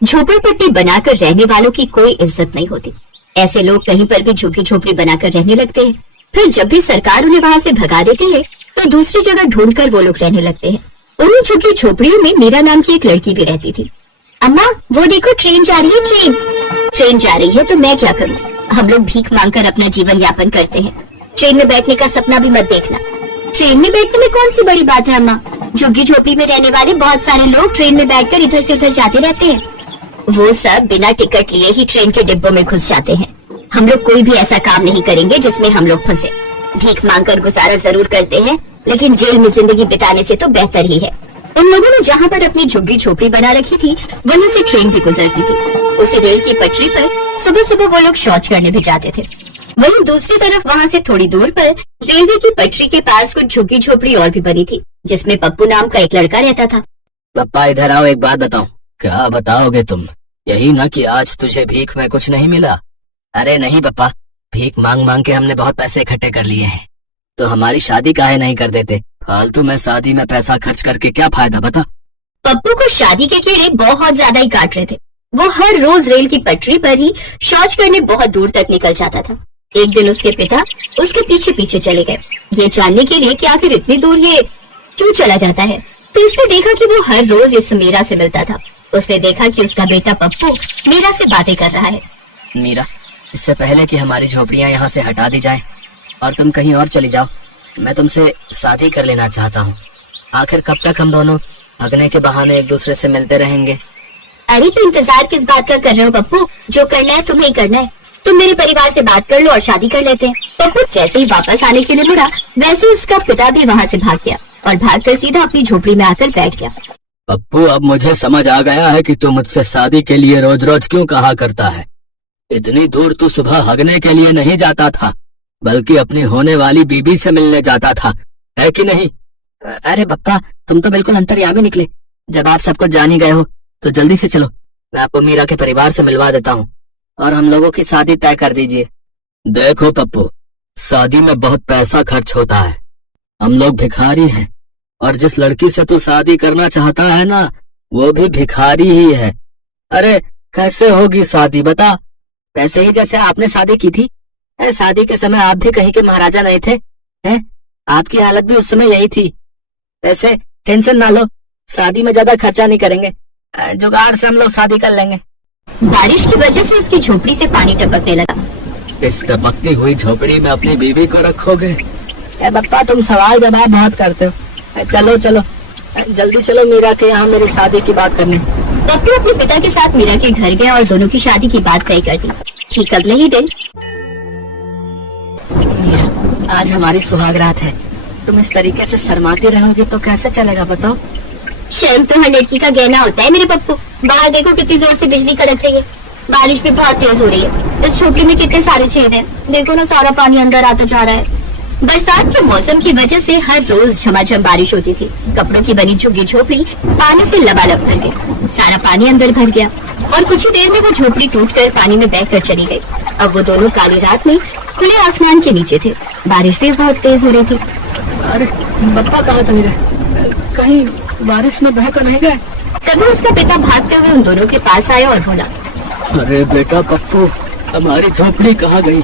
झोपड़पट्टी बनाकर रहने वालों की कोई इज्जत नहीं होती। ऐसे लोग कहीं पर भी झुग्गी झोपड़ी बनाकर रहने लगते हैं। फिर जब भी सरकार उन्हें वहाँ से भगा देती है तो दूसरी जगह ढूंढकर वो लोग रहने लगते हैं। उन्हीं झुग्गी झोपड़ियों में मीरा नाम की एक लड़की भी रहती थी। अम्मा, वो देखो ट्रेन जा रही है। ट्रेन जा रही है तो मैं क्या करूँ? हम लोग भीख मांगकर अपना जीवन यापन करते हैं। ट्रेन में बैठने का सपना भी मत देखना। ट्रेन में बैठने में कौन सी बड़ी बात है अम्मा? झुग्गी झोपड़ी में रहने वाले बहुत सारे लोग ट्रेन में बैठकर इधर से उधर जाते रहते हैं। वो सब बिना टिकट लिए ही ट्रेन के डिब्बों में घुस जाते हैं। हम लोग कोई भी ऐसा काम नहीं करेंगे जिसमें हम लोग फंसे। भीख मांगकर गुजारा जरूर करते हैं, लेकिन जेल में जिंदगी बिताने से तो बेहतर ही है। उन लोगों ने जहाँ पर अपनी झुग्गी झोपड़ी बना रखी थी वहीं से ट्रेन भी गुजरती थी। उसी रेल की पटरी पर सुबह सुबह वो लोग शौच करने भी जाते थे। वहीं दूसरी तरफ वहाँ से थोड़ी दूर पर रेलवे की पटरी के पास कुछ झुग्गी झोपड़ी और भी बनी थी, जिसमें पप्पू नाम का एक लड़का रहता था। पप्पा इधर आओ, एक बात बताओ। क्या बताओगे तुम? यही ना कि आज तुझे भीख में कुछ नहीं मिला? अरे नहीं पप्पा, भीख मांग मांग के हमने बहुत पैसे इकट्ठे कर लिए हैं। तो हमारी शादी काहे नहीं कर देते? फालतू में शादी में पैसा खर्च करके क्या फायदा, बता। पप्पू को शादी के कीड़े बहुत ज्यादा ही काट रहे थे। वो हर रोज रेल की पटरी पर ही शौच करने बहुत दूर तक निकल जाता था। एक दिन उसके पिता उसके पीछे पीछे चले गए, ये जानने के लिए कि आखिर इतनी दूर ये क्यों चला जाता है। तो उसने देखा कि वो हर रोज इस मीरा से मिलता था। उसने देखा कि उसका बेटा पप्पू मीरा से बातें कर रहा है। मीरा, इससे पहले कि हमारी झोपड़ियाँ यहाँ से हटा दी जाएं और तुम कहीं और चली जाओ, मैं तुमसे शादी कर लेना चाहता हूँ। आखिर कब तक हम दोनों भगने के बहाने एक दूसरे से मिलते रहेंगे? अरे तो इंतजार किस बात का कर रहे हो पप्पू? जो करना है तुम्हें करना है। तुम मेरे परिवार से बात कर लो और शादी कर लेते हैं। पप्पू जैसे ही वापस आने के लिए मुड़ा, वैसे उसका पिता भी वहाँ से भाग गया और भागकर सीधा अपनी झोपड़ी में आकर बैठ गया। पप्पू, अब मुझे समझ आ गया है कि तू मुझसे शादी के लिए रोज रोज क्यों कहा करता है। इतनी दूर तू सुबह हगने के लिए नहीं जाता था, बल्कि अपनी होने वाली बीबी से मिलने जाता था, है कि नहीं? अरे पप्पा, तुम तो बिल्कुल अंतर्यामी निकले। जब आप सबको जान ही गए हो तो जल्दी से चलो, मैं आपको मीरा के परिवार से मिलवा देता हूँ और हम लोगों की शादी तय कर दीजिए। देखो पप्पू, शादी में बहुत पैसा खर्च होता है। हम लोग भिखारी हैं और जिस लड़की से तू शादी करना चाहता है ना, वो भी भिखारी ही है। अरे कैसे होगी शादी, बता। वैसे ही जैसे आपने शादी की थी। शादी के समय आप भी कहीं के महाराजा नहीं थे। आपकी हालत भी उस समय यही थी। वैसे टेंशन ना लो, शादी में ज्यादा खर्चा नहीं करेंगे, जुगाड़ से हम लोग शादी कर लेंगे। बारिश की वजह से उसकी झोपड़ी से पानी टपकने लगा। इस टपकती हुई झोपड़ी में अपनी बीवी को रखोगे? पप्पा, तुम सवाल जवाब बहुत करते हो। चलो चलो जल्दी चलो मीरा के यहाँ मेरी शादी की बात करने। पप्पू अपने पिता के साथ मीरा के घर गया और दोनों की शादी की बात तय कर दी। ठीक अगले ही दिन, मीरा, आज हमारी सुहागरात है। तुम इस तरीके से शर्माती रहोगी तो कैसे चलेगा, बताओ। शर्म तो हर लड़की का गहना होता है मेरे पप्पू। बाहर देखो कितनी जोर से बिजली कड़क रही है। बारिश भी बहुत तेज हो रही है। इस झोपड़ी में कितने सारे छेद हैं। देखो ना, सारा पानी अंदर आता जा रहा है। बरसात के मौसम की वजह से हर रोज झमाझम बारिश होती थी। कपड़ों की बनी झुग्गी झोपड़ी पानी से लबालब भर गई। सारा पानी अंदर भर गया और कुछ ही देर में वो झोपड़ी टूटकर पानी में बहकर चली गई। अब वो दोनों काली रात में खुले आसमान के नीचे थे। बारिश भी बहुत तेज हो रही थी। अरे पप्पा कहाँ चले गए? कहीं बारिश में बह तो नहीं गए? तभी उसका पिता भागते हुए उन दोनों के पास आया और बोला, अरे बेटा पप्पू, हमारी झोपड़ी कहाँ गई?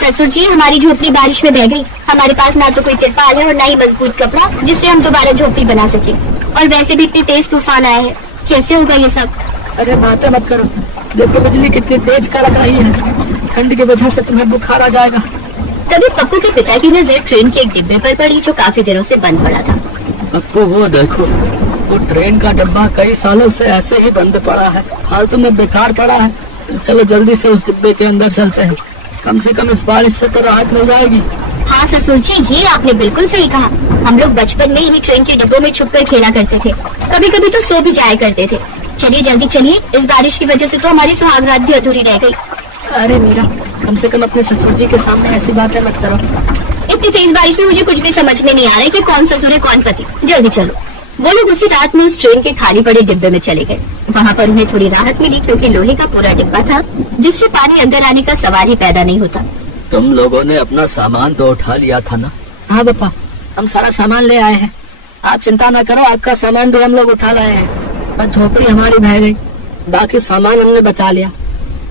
ससुर जी, हमारी झोपड़ी बारिश में बह गई। हमारे पास ना तो कोई तिरपाल है और ना ही मजबूत कपड़ा जिससे हम दोबारा झोपड़ी बना सके। और वैसे भी इतनी तेज तूफान आया है, कैसे होगा ये सब? अरे बातें मत करो, देखो बिजली कितनी तेज कड़क रही है। ठंड की वजह से तुम्हें बुखार आ जाएगा। तभी पप्पू के पिता की नजर ट्रेन के एक डिब्बे पर पड़ी जो काफी दिनों से बंद पड़ा था। पप्पू, वो देखो, वो ट्रेन का डिब्बा कई सालों से ऐसे ही बंद पड़ा है, फालतू में बेकार पड़ा है। चलो जल्दी से उस डिब्बे के अंदर चलते हैं, कम से कम इस बारिश से तो राहत मिल जाएगी। हाँ ससुर जी, ये आपने बिल्कुल सही कहा। हम लोग बचपन में इन्हीं ट्रेन के डिब्बों में छुपकर खेला करते थे। कभी कभी तो सो भी जाया करते थे। चलिए जल्दी चलिए, इस बारिश की वजह से तो हमारी सुहागरात भी अधूरी रह गई। अरे मीरा, कम से कम अपने ससुर जी के सामने ऐसी बातें मत करो। इतनी तेज बारिश में मुझे कुछ भी समझ में नहीं आ रहा है कि कौन ससुर है कौन पति। जल्दी चलो। वो लोग उसी रात में उस ट्रेन के खाली पड़े डिब्बे में चले गए। वहाँ पर उन्हें थोड़ी राहत मिली क्योंकि लोहे का पूरा डिब्बा था जिससे पानी अंदर आने का सवाल ही पैदा नहीं होता। तुम लोगों ने अपना सामान तो उठा लिया था ना? हाँ पापा, हम सारा सामान ले आए हैं। आप चिंता न करो, आपका सामान भी हम लोग उठा लाए हैं। पर झोपड़ी हमारी बह गई। बाकी सामान हमने बचा लिया।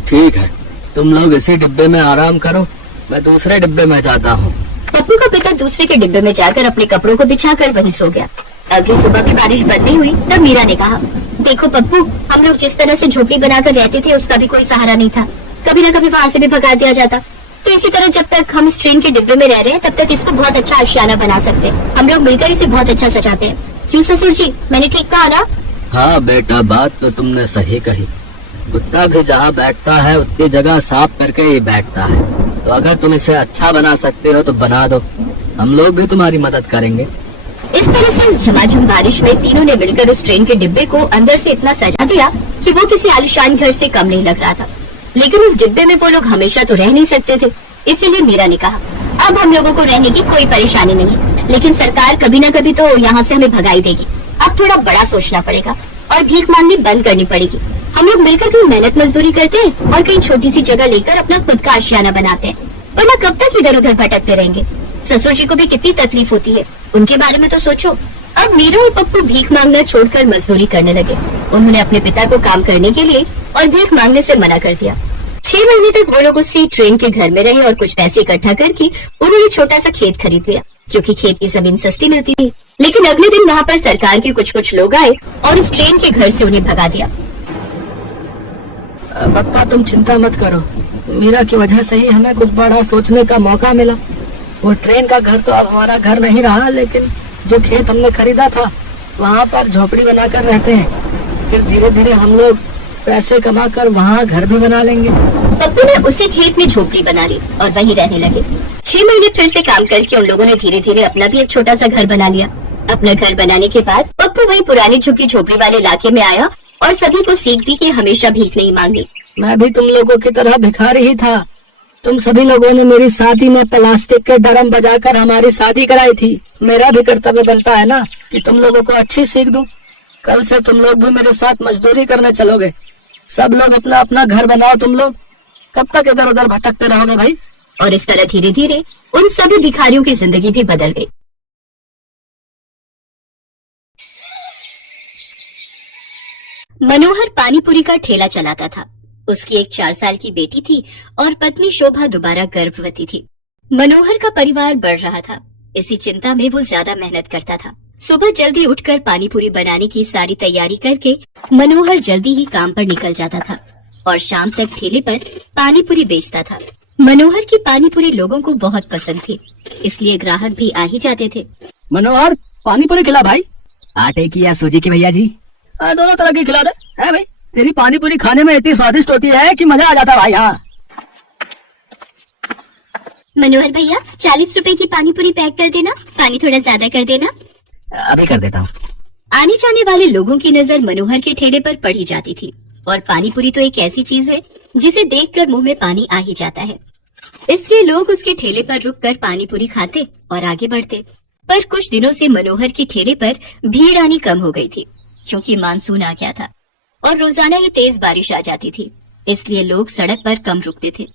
ठीक है, तुम लोग इसी डिब्बे में आराम करो, मैं दूसरे डिब्बे में जाता हूँ। पप्पू का पिता दूसरे के डिब्बे में जाकर अपने कपड़ों को बिछाकर वहीं सो गया। अगली सुबह भी बारिश बंद नहीं हुई तब मीरा ने कहा, देखो पप्पू, हम लोग जिस तरह से झोपड़ी बनाकर रहते थे उसका भी कोई सहारा नहीं था। कभी न कभी वहाँ से भी भगा दिया जाता। तो इसी तरह जब तक हम इस ट्रेन के डिब्बे में रह रहे हैं तब तक इसको बहुत अच्छा आशियाना बना सकते हैं। हम लोग मिलकर इसे बहुत अच्छा सजाते हैं। क्यों ससुर जी, मैंने ठीक कहा ना? हाँ बेटा, बात तो तुमने सही कही। कुत्ता भी जहाँ बैठता है उतनी जगह साफ करके ही बैठता है। तो अगर तुम इसे अच्छा बना सकते हो तो बना दो, हम लोग भी तुम्हारी मदद करेंगे। इस तरह से इस झमाझम बारिश में तीनों ने मिलकर उस ट्रेन के डिब्बे को अंदर से इतना सजा दिया कि वो किसी आलीशान घर से कम नहीं लग रहा था। लेकिन उस डिब्बे में वो लोग हमेशा तो रह नहीं सकते थे। इसीलिए मीरा ने कहा, अब हम लोगों को रहने की कोई परेशानी नहीं, लेकिन सरकार कभी न कभी तो यहाँ से हमें भगाई देगी। अब थोड़ा बड़ा सोचना पड़ेगा और भीख मांगनी बंद करनी पड़ेगी। हम लोग मिलकर कहीं मेहनत मजदूरी करते हैं और कहीं छोटी सी जगह लेकर अपना खुद का आशियाना बनाते हैं, वरना कब तक इधर उधर भटकते रहेंगे। ससुर जी को भी कितनी तकलीफ होती है, उनके बारे में तो सोचो। अब मीरा और पप्पू भीख मांगना छोड़कर मजदूरी करने लगे। उन्होंने अपने पिता को काम करने के लिए और भीख मांगने से मना कर दिया। 6 महीने तक वो लोग उसी ट्रेन के घर में रहे और कुछ पैसे इकट्ठा करके उन्होंने छोटा सा खेत खरीद लिया, क्योंकि खेत की जमीन सस्ती मिलती थी। लेकिन अगले दिन वहाँ पर सरकार के कुछ लोग आए और उस ट्रेन के घर से उन्हें भगा दिया। पप्पा तुम चिंता मत करो, मीरा की वजह से ही हमें कुछ बड़ा सोचने का मौका मिला। वो ट्रेन का घर तो अब हमारा घर नहीं रहा, लेकिन जो खेत हमने खरीदा था वहाँ पर झोपड़ी बनाकर रहते हैं। फिर धीरे धीरे हम लोग पैसे कमा कर वहाँ घर भी बना लेंगे। पप्पू ने उसी खेत में झोपड़ी बना ली और वहीं रहने लगे। 6 महीने फिर से काम करके उन लोगों ने धीरे धीरे अपना भी एक छोटा सा घर बना लिया। अपना घर बनाने के बाद पप्पू वही पुरानी झुग्गी झोपड़ी वाले इलाके में आया और सभी को सीख दी कि हमेशा भीख नहीं मांगनी। मैं भी तुम लोगों की तरह भिखारी ही था। तुम सभी लोगों ने मेरी शादी में प्लास्टिक के ड्रम बजाकर हमारी शादी कराई थी। मेरा भी कर्तव्य बनता है ना कि तुम लोगों को अच्छी सीख दूं। कल से तुम लोग भी मेरे साथ मजदूरी करने चलोगे। सब लोग अपना अपना घर बनाओ। तुम लोग कब तक इधर उधर भटकते रहोगे भाई? और इस तरह धीरे धीरे उन सभी भिखारियों की जिंदगी भी बदल गई। मनोहर पानीपुरी का ठेला चलाता था। उसकी एक 4 साल की बेटी थी और पत्नी शोभा दोबारा गर्भवती थी। मनोहर का परिवार बढ़ रहा था, इसी चिंता में वो ज्यादा मेहनत करता था। सुबह जल्दी उठकर पानीपुरी बनाने की सारी तैयारी करके मनोहर जल्दी ही काम पर निकल जाता था और शाम तक ठेले पर पानीपुरी बेचता था। मनोहर की पानीपुरी लोगों को बहुत पसंद थी, इसलिए ग्राहक भी आ ही जाते थे। मनोहर पानीपुरी खिला भाई। आटे की या सूजी की भैया जी? दोनों तरह की खिला दे। है भाई, तेरी पानीपुरी खाने में इतनी स्वादिष्ट होती है कि मजा आ जाता है भाई। हाँ मनोहर भैया, 40 रुपए की पानीपुरी पैक कर देना, पानी थोड़ा ज्यादा कर देना। अभी कर देता हूँ। आने जाने वाले लोगों की नजर मनोहर के ठेले पर पड़ी जाती थी और पानीपुरी तो एक ऐसी चीज है जिसे देखकर मुंह में पानी आ ही जाता है। इसलिए लोग उसके ठेले पर रुककर पानीपुरी खाते और आगे बढ़ते। पर कुछ दिनों से मनोहर के ठेले पर भीड़ आनी कम हो गई थी, क्योंकि मानसून आ गया था और रोजाना ही तेज बारिश आ जाती थी। इसलिए लोग सड़क पर कम रुकते थे।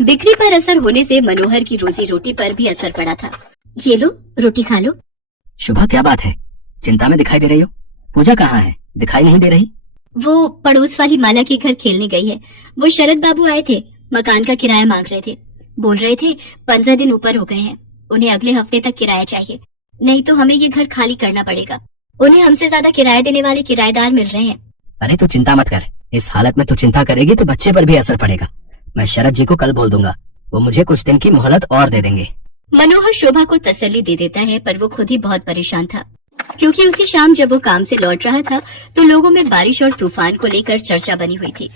बिक्री पर असर होने से मनोहर की रोजी रोटी पर भी असर पड़ा था। ये लो, रोटी खा लो। शुभा, क्या बात है? चिंता में दिखाई दे रही हो? पूजा कहाँ है? दिखाई नहीं दे रही। वो पड़ोस वाली माला के घर खेलने गई है। वो शरद बाबू आए थे, मकान का किराया मांग रहे थे। बोल रहे थे 15 दिन ऊपर हो गए हैं, उन्हें अगले हफ्ते तक किराया चाहिए, नहीं तो हमें ये घर खाली करना पड़ेगा। उन्हें हमसे ज्यादा किराया देने वाले किराएदार मिल रहे हैं। अरे तू चिंता मत कर, इस हालत में तू चिंता करेगी तो बच्चे पर भी असर पड़ेगा। मैं शरद जी को कल बोल दूंगा, वो मुझे कुछ दिन की मोहलत और दे देंगे। मनोहर शोभा को तसल्ली दे देता है, पर वो खुद ही बहुत परेशान था, क्योंकि उसी शाम जब वो काम से लौट रहा था तो लोगों में बारिश और तूफान को लेकर चर्चा बनी हुई थी।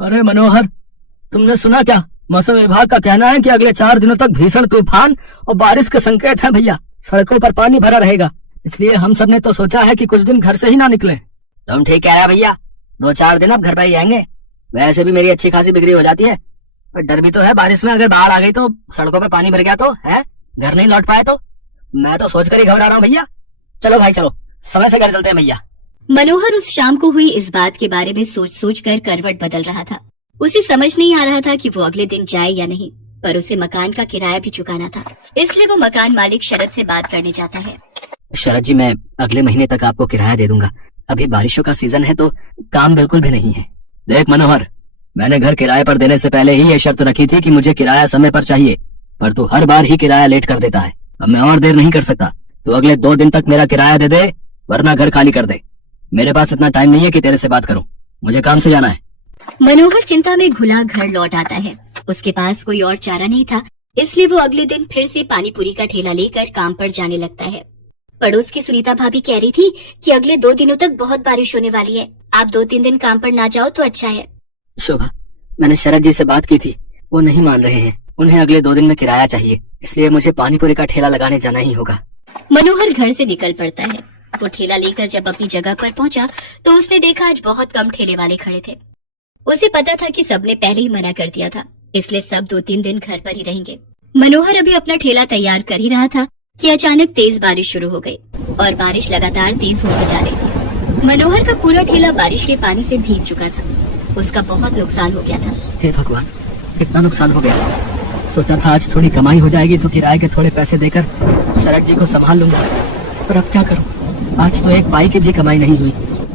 अरे मनोहर, तुमने सुना क्या? मौसम विभाग का कहना है कि अगले 4 दिनों तक भीषण तूफान और बारिश के संकेत हैं भैया। सड़कों पर पानी भरा रहेगा, इसलिए हम सब ने तो सोचा है कि कुछ दिन घर से ही ना निकले। तुम ठीक कह रहा भैया, 2-4 दिन अब घर पर ही आएंगे। वैसे भी मेरी अच्छी खासी बिक्री हो जाती है, पर डर भी तो है बारिश में अगर बाढ़ आ गई तो, सड़कों पर पानी भर गया तो, है घर नहीं लौट पाए तो। मैं तो सोचकर ही घबरा रहा हूँ भैया। चलो भाई चलो, समय से घर चलते हैं भैया। मनोहर उस शाम को हुई इस बात के बारे में सोच कर करवट बदल रहा था। उसे समझ नहीं आ रहा था कि वो अगले दिन जाए या नहीं, पर उसे मकान का किराया भी चुकाना था, इसलिए वो मकान मालिक शरद से बात करने जाता है। शरद जी, मैं अगले महीने तक आपको किराया दे दूंगा। अभी बारिशों का सीजन है तो काम बिल्कुल भी नहीं है। देख मनोहर, मैंने घर किराए पर देने से पहले ही ये शर्त रखी थी कि मुझे किराया समय पर चाहिए, पर तू हर बार ही किराया लेट कर देता है। अब मैं और देर नहीं कर सकता। तू अगले 2 दिन तक मेरा किराया दे दे, वरना घर खाली कर दे। मेरे पास इतना टाइम नहीं है कि तेरे से बात करूं, मुझे काम से जाना है। मनोहर चिंता में घुला घर लौट आता है। उसके पास कोई और चारा नहीं था, इसलिए वो अगले दिन फिर से पानी पूरी का ठेला लेकर काम पर जाने लगता है। पड़ोस की सुनीता भाभी कह रही थी कि अगले 2 दिनों तक बहुत बारिश होने वाली है, आप 2-3 दिन काम पर ना जाओ तो अच्छा है। शोभा, मैंने शरद जी से बात की थी, वो नहीं मान रहे हैं। उन्हें अगले 2 दिन में किराया चाहिए, इसलिए मुझे पानी पूरी का ठेला लगाने जाना ही होगा। मनोहर घर से निकल पड़ता है। वो ठेला लेकर जब अपनी जगह पर पहुंचा तो उसने देखा आज बहुत कम ठेले वाले खड़े थे। उसे पता था कि सबने पहले ही मना कर दिया था, इसलिए सब 2-3 दिन घर पर ही रहेंगे। मनोहर अभी अपना ठेला तैयार कर ही रहा था कि अचानक तेज बारिश शुरू हो गई और बारिश लगातार तेज होती जा रही थी। मनोहर का पूरा ठेला बारिश के पानी से भीग चुका था। उसका बहुत नुकसान हो गया था। हे भगवान, कितना नुकसान हो गया। सोचा था आज थोड़ी कमाई हो जाएगी तो किराए के थोड़े पैसे देकर शरद जी को संभाल लूंगा, पर अब क्या करूं? आज तो एक पाई की भी कमाई नहीं हुई।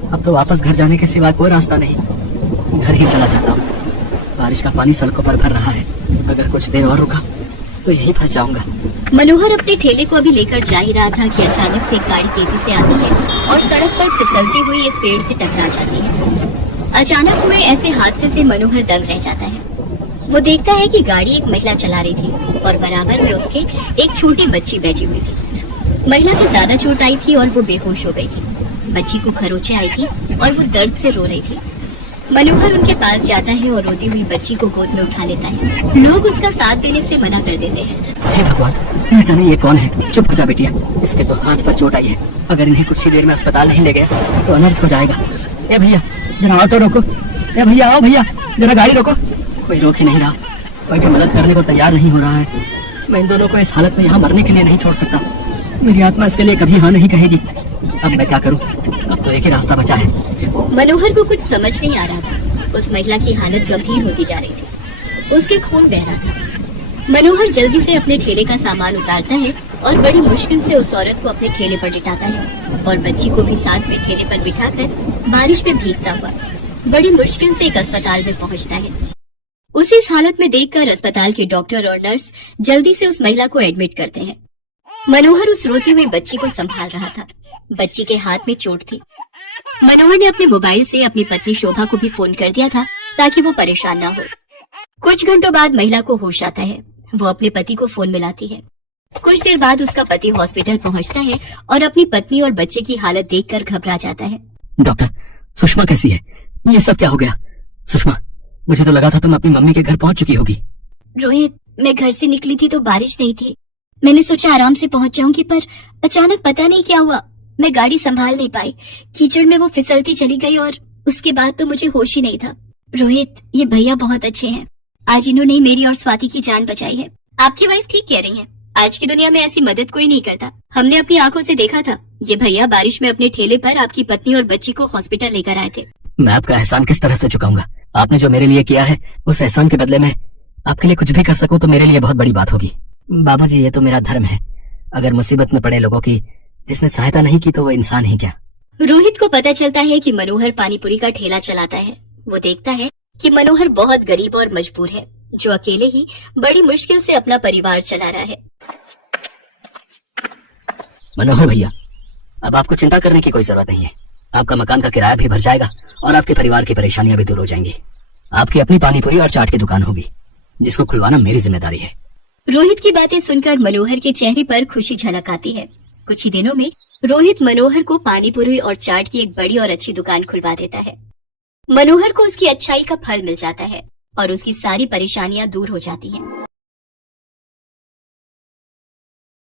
अब तो वापस घर जाने के सिवा कोई रास्ता नहीं। घर ही चला जाता हूँ। बारिश का पानी सड़कों पर भर रहा है, अगर कुछ देर और रुका तो यहीं फंस जाऊंगा। मनोहर अपने ठेले को अभी लेकर जा ही रहा था कि अचानक से एक गाड़ी तेजी से आती है और सड़क पर फिसलती हुई एक पेड़ से टकरा जाती है। अचानक हुए ऐसे हादसे से मनोहर दंग रह जाता है। वो देखता है कि गाड़ी एक महिला चला रही थी और बराबर में उसके एक छोटी बच्ची बैठी हुई थी। महिला को ज्यादा चोट आई थी और वो बेहोश हो गई थी। बच्ची को खरोंचे आई थी और वो दर्द से रो रही थी। मनोहर उनके पास जाता है और रोती हुई बच्ची को गोद में उठा लेता है। लोग उसका साथ देने से मना कर देते हैं। हे भगवान, न जाने ये कौन है। चुप हो जा बेटिया, इसके तो हाथ पर चोट आई है। अगर इन्हें कुछ ही देर में अस्पताल नहीं ले गया तो अनर्थ हो जाएगा। ए भैया, जरा ऑटो रोको। ए भैया, आओ भैया, जरा गाड़ी रोको। कोई रोक ही नहीं रहा, कोई भी मदद करने को तैयार नहीं हो रहा है। मैं इन दोनों को इस हालत में यहाँ मरने के लिए नहीं छोड़ सकता। मेरी आत्मा इसके लिए कभी हाँ नहीं कहेगी। अब मैं क्या करूँ? अब तो एक ही रास्ता बचा है। मनोहर को कुछ समझ नहीं आ रहा था। उस महिला की हालत गंभीर होती जा रही थी, उसके खून बह रहा था। मनोहर जल्दी से अपने ठेले का सामान उतारता है और बड़ी मुश्किल से उस औरत को अपने ठेले पर लिटाता है और बच्ची को भी साथ में ठेले पर बिठाकर बारिश में भीगता हुआ बड़ी मुश्किल से एक अस्पताल में पहुंचता है। उसे इस हालत में देखकर अस्पताल के डॉक्टर और नर्स जल्दी से उस महिला को एडमिट करते हैं। मनोहर उस रोती हुई बच्ची को संभाल रहा था। बच्ची के हाथ में चोट थी। मनोहर ने अपने मोबाइल से अपनी पत्नी शोभा को भी फोन कर दिया था ताकि वो परेशान ना हो। कुछ घंटों बाद महिला को होश आता है। वो अपने पति को फोन मिलाती है। कुछ देर बाद उसका पति हॉस्पिटल पहुंचता है और अपनी पत्नी और बच्चे की हालत देखकर घबरा जाता है। डॉक्टर, सुषमा कैसी है? ये सब क्या हो गया? सुषमा, मुझे तो लगा था तुम अपनी मम्मी के घर पहुंच चुकी होगी। रोहित, मैं घर से निकली थी तो बारिश नहीं थी। मैंने सोचा आराम से पहुंच जाऊंगी, पर अचानक पता नहीं क्या हुआ, मैं गाड़ी संभाल नहीं पाई। कीचड़ में वो फिसलती चली गई और उसके बाद तो मुझे होश ही नहीं था। रोहित, ये भैया बहुत अच्छे हैं। आज इन्होंने मेरी और स्वाति की जान बचाई है। आपकी वाइफ ठीक कह रही है, आज की दुनिया में ऐसी मदद कोई नहीं करता। हमने अपनी आंखों से देखा था। ये भैया बारिश में अपने ठेले पर आपकी पत्नी और बच्ची को हॉस्पिटल लेकर आए थे। मैं आपका एहसान किस तरह से चुकाऊंगा? आपने जो मेरे लिए किया है, उस एहसान के बदले में आपके लिए कुछ भी कर सकूं तो मेरे लिए बहुत बड़ी बात होगी। बाबूजी, ये तो मेरा धर्म है। अगर मुसीबत में पड़े लोगों की जिसने सहायता नहीं की तो वो इंसान ही क्या। रोहित को पता चलता है कि मनोहर पानीपुरी का ठेला चलाता है। वो देखता है कि मनोहर बहुत गरीब और मजबूर है, जो अकेले ही बड़ी मुश्किल से अपना परिवार चला रहा है। मनोहर भैया, अब आपको चिंता करने की कोई जरूरत नहीं है। आपका मकान का किराया भी भर जाएगा और आपके परिवार की परेशानियां भी दूर हो जाएंगी। आपकी अपनी पानीपुरी और चाट की दुकान होगी, जिसको खुलवाना मेरी जिम्मेदारी है। रोहित की बातें सुनकर मनोहर के चेहरे पर खुशी झलक आती है। कुछ ही दिनों में रोहित मनोहर को पानीपुरी और चाट की एक बड़ी और अच्छी दुकान खुलवा देता है। मनोहर को उसकी अच्छाई का फल मिल जाता है और उसकी सारी परेशानियां दूर हो जाती हैं।